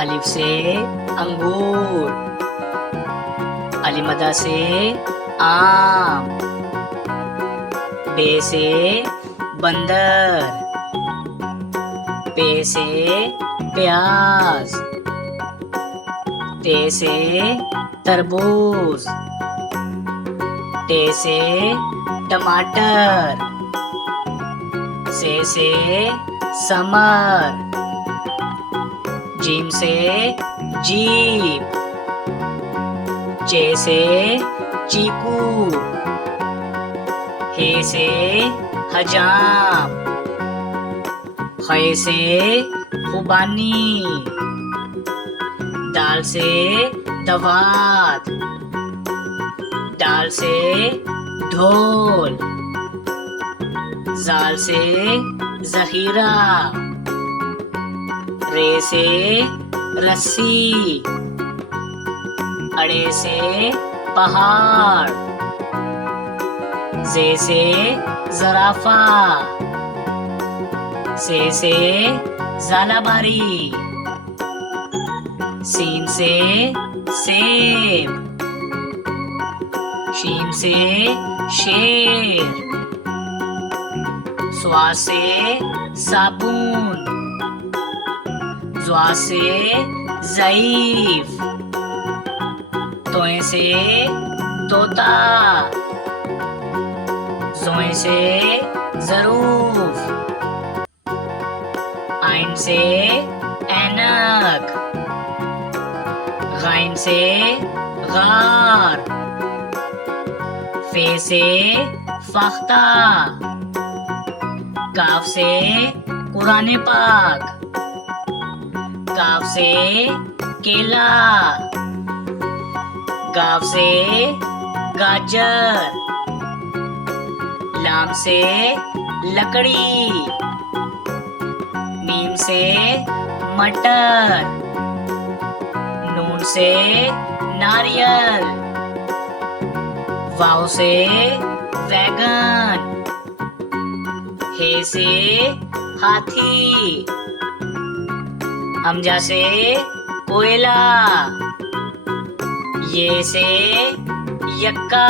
अलिफ से अंगूर, अलिमदा से आम, बे से बंदर, पे से प्याज, ते से तरबूज, टे से टमाटर, से समर, जीम से जीप, चे से चीकू, हे से हजाम, खे से खुबानी, दाल से दवात, दाल से ढोल, जाल से जहीरा, रे से रस्सी, अड़े से पहाड़, जे से जराफा, से जालाबारी, सीन से सेब, शीन से शेर, स्वा से साबुन, ज्वा से ज़ईफ, तोए से तोता, जोए से ज़रूफ, आइन से ऐनक, गाइन से गार, फे से फख्ता, काफ से कुरान पाक, काफ से केला, गाफ से गाजर, लाम से लकड़ी, मीम से मटर, नून से नारियल, वाव से वैगन, हे से हाथी, हमजा से कोयला, ये से यक्का,